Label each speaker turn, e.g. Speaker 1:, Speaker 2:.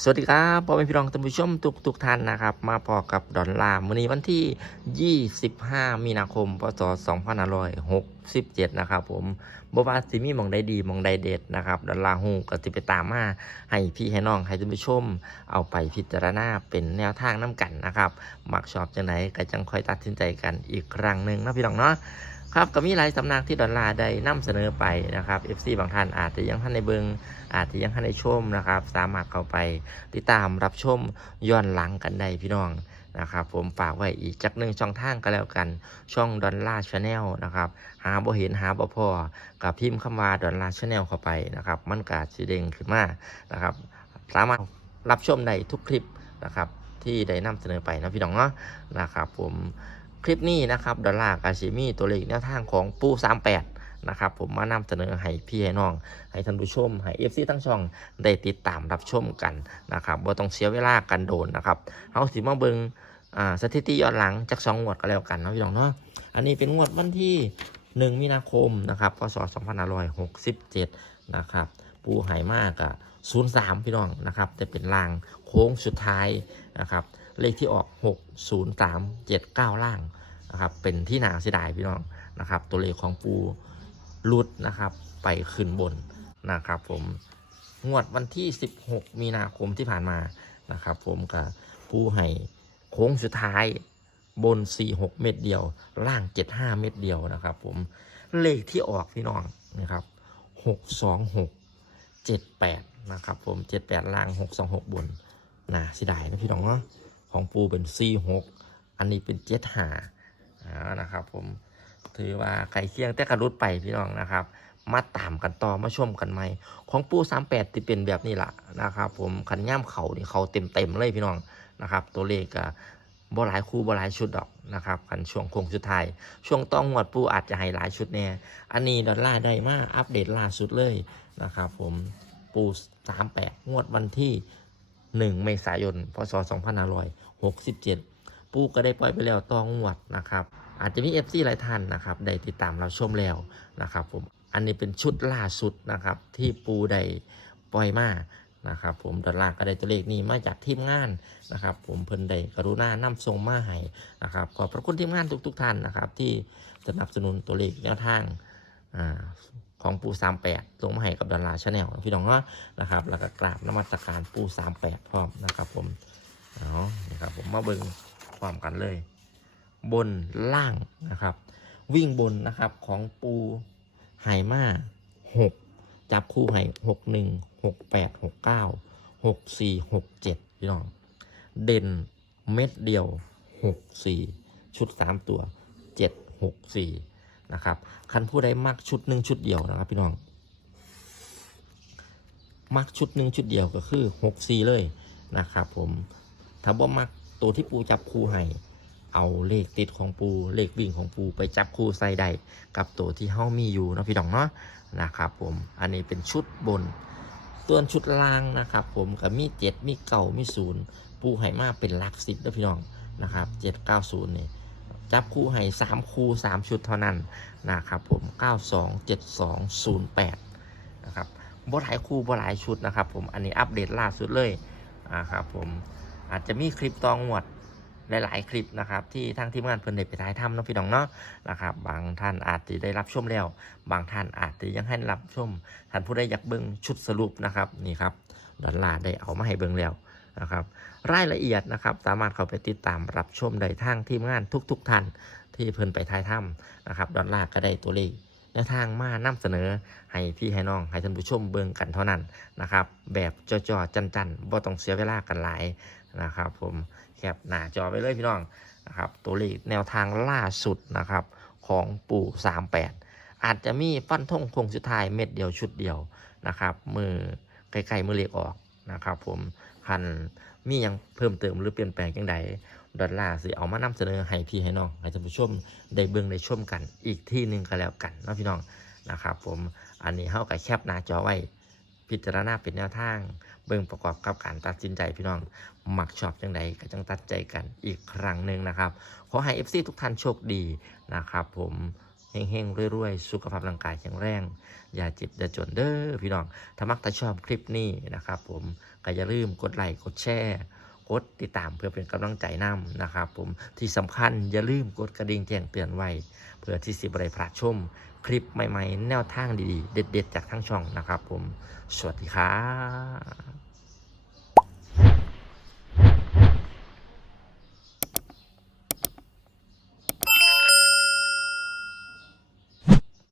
Speaker 1: สวัสดีครับพ่อแม่พี่น้องท่านผู้ชมทุกทุกท่านนะครับ มาพอกับดอนลาร์วันนี้วันที่ 25 มีนาคม พศ 2567 นะครับผมบว่าสิมีหมองใดดีมองใดเด็ดนะครับ ดอนลาร์ฮูก็จะไปตามมาให้พี่ให้น้องให้ท่านผู้ชม เอาไปพิจารณาเป็นแนวทางน้ำกันนะครับ มักชอบจังไหนก็จังคอยตัดสินใจกันอีกครั้งหนึ่งนะพี่น้องเนาะ ครับก็มีหลายสำนักที่ดอลลาร์ได้นำเสนอไปนะครับ FC บางท่านอาจจะยังท่านในเบิงอาจจะยังท่านในชมนะครับ สามารถเข้าไปติดตามรับชมย้อนหลังกันได้พี่น้องนะครับผมฝากไว้อีกจักหนึ่งช่องทางก็แล้วกันช่องดอลลาร์ชาแนลนะครับหาบ่เห็นหาบ่พอกับพิมพ์คำว่าดอลลาร์ชาแนลเข้าไปนะครับ มันกาสีเด้งขึ้นมานะครับสามารถรับชมได้ทุกคลิปนะครับที่ได้นำเสนอไปนะพี่น้องเนาะนะครับผม คลิปนี้นะครับดอลลาร์กาชิมีตัวเลขแนวทางของปู38นะครับผมมานำเสนอให้พี่ให้น้อง ให้ท่านผู้ชม ให้เอฟซีทั้งช่องได้ติดตามรับชมกันนะครับบ่ต้องเสียเวลากันโดนนะครับเฮาสิมาเบิงอ่าสถิติย้อนหลังจากสองงวดก็แล้วกันนะพี่น้องเนาะอันนี้เป็นงวดวันที่ 1 มีนาคมนะครับพศ2567นะครับปูหายมากอะ03 พี่น้องนะครับแต่เป็นลางโค้งสุดท้ายนะครับ เลขที่ออก 60379 ล่างนะครับเป็นที่นาเสียดายพี่น้องนะครับ ตัวเลขของปูรุดนะครับไปขึ้นบนนะครับผมงวดวันที่ 16 มีนาคมที่ผ่านมานะครับ ผมกับปูให้โค้งสุดท้ายบน 46 เม็ดเดียว ล่าง 75 เม็ดเดียวนะครับ ผมเลขที่ออกพี่น้องนะครับ626 78 นะครับ ผม 78 ล่าง 626 บนนะสียดายนะพี่น้องเนาะ ของปูเป็น C6 อันนี้เป็น7หาอ่านะครับผมถือว่าไก่เคียงแต่กระรุดไปพี่น้องนะครับ มาตามกันต่อมาชมกันไหมของปู38ที่เป็นแบบนี้ละนะครับ ผมขันย่ำเขานี่เขาเต็มเต็มๆเลยพี่น้องนะครับ ตัวเลขก็บ่หลายคู่บ่หลายชุดดอกนะครับขันช่วงโค้งสุดท้ายช่วงต้องงวดปูอาจจะให้หลายชุดแน่อันนี้ดอลลาร์ได้มากอัปเดตล่าสุดเลยนะครับ ผมปู38งวดวันที่ 1 เมษายน พศ 2567 ปูก็ได้ปล่อยไปแล้วต้องงวดนะครับ อาจจะมี FC หลายท่านนะครับ ได้ติดตามเราชมแล้วนะครับผม อันนี้เป็นชุดล่าสุดนะครับ ที่ปูได้ปล่อยมานะครับผมดอลลาร์ก็ได้ตัวเลขนี้มาจากทีมงานนะครับ ผมเพิ่นได้กรุณานำส่งมาให้นะครับขอบพระคุณทีมงานทุกๆท่านนะครับ ที่สนับสนุนตัวเลขแนวทางอ่า ของปู38ส่งมาให้กับดอลลาร์ชาแนลพี่น้องเนาะนะครับ แล้วก็กราบนมัสการปู38พร้อมนะครับผมเอานะครับผมมาเบิ่งพร้อมกันเลย บนล่างนะครับ วิ่งบนนะครับของปูไหมา6จับคู่ให้61 68 69 64 67พี่น้อง เด่นเม็ดเดียว64ชุด3ตัว764 นะครับคันผู้ใดมักชุดหนึ่งชุดเดียวนะครับพี่น้องมักชุดหนึ่งชุดเดียวก็คือ6 4เลยนะครับผมถ้าบ่มักตัวที่ปูจับคู่ให้เอาเลขติดของปูเลขวิ่งของปูไปจับคู่ใส่ได้กับตัวที่เฮามีอยู่นะพี่น้องเนาะนะครับผมอันนี้เป็นชุดบนส่วนชุดล่างนะครับผมก็มีเจ็ดมีเก่ามีศูนย์ปูให้มาเป็นหลักสิบนะพี่น้องนะครับเจ็ดเก้าศูนย์นี่ จับคู่ให้สามคู่สามชุดเท่านั้นนะครับผมเก้าสองเจ็ดสองศูนย์แปดนะครับบ่หลายคู่บ่หลายชุดนะครับผมอันนี้อัปเดตล่าสุดเลยนะครับผมอาจจะมีคลิปตองหวดหลาย ๆ คลิปนะครับที่ทางทีมงานเพิ่นได้ไปถ่ายทำเนาะพี่น้องเนาะนะครับบางท่านอาจจะได้รับชมแล้ว บางท่านอาจจะยังให้รับชมท่านผู้ใดอยากเบิ่งชุดสรุปนะครับนี่ครับดอลลาร์ได้เอามาให้เบิ่งแล้ว นะครับรายละเอียดนะครับสามารถเข้าไปติดตามรับชมได้ทางทีมงานทุก ๆท่านที่เพิ่นไปถ่ายทำนะครับดอลลาร์ก็ได้ตัวเลขแนวทางมานำเสนอให้พี่ให้น้องให้ท่านผู้ชมเบิ่งกันเท่านั้นนะครับ แบบจ่อๆจันบ่ต้องเสียเวลากันหลายนะครับ ผมแคปหน้าจอไปเลยพี่น้องนะครับ ตัวเลขแนวทางล่าสุดนะครับของปู่ 38 อาจจะมีฟันธงคงสุดท้ายเม็ดเดียวชุดเดียวนะครับมือใกล้ๆมือเล็กออก นะครับผมคันมีหยังเพิ่มเติมหรือเปลี่ยนแปลงยังไงดอลลาร์สิเอามานำเสนอให้พี่ให้น้องให้ท่านผู้ชมได้เบิ่งได้ชมกันอีกที่หนึ่งก็แล้วกันนะพี่น้องนะครับผมอันนี้เฮากับแคปหน้าจอไว้พิจารณาเป็นแนวทาง เบิ่งประกอบกับการตัดสินใจพี่น้องมักชอบจังใดก็จังตัดใจกันอีกครั้งหนึ่งนะครับ ขอให้ FC ทุกท่านโชคดีนะครับผม เฮงๆรวยๆ สุขภาพร่างกายแข็งแรง อย่าเจ็บอย่าจนเด้อพี่น้อง ถ้ามักถ้าชอบคลิปนี้นะครับ ผมก็อย่าลืมกดไลค์กดแชร์กดติดตามเพื่อเป็นกำลังใจนำนะครับ ผมที่สำคัญอย่าลืมกดกระดิ่งแจ้งเตือนไว้ เพื่อที่สิบไรพลาดชม คลิปใหม่ ๆ แนวทางดีๆ เด็ด ๆ จากทั้งช่องนะครับ ผม สวัสดีครับ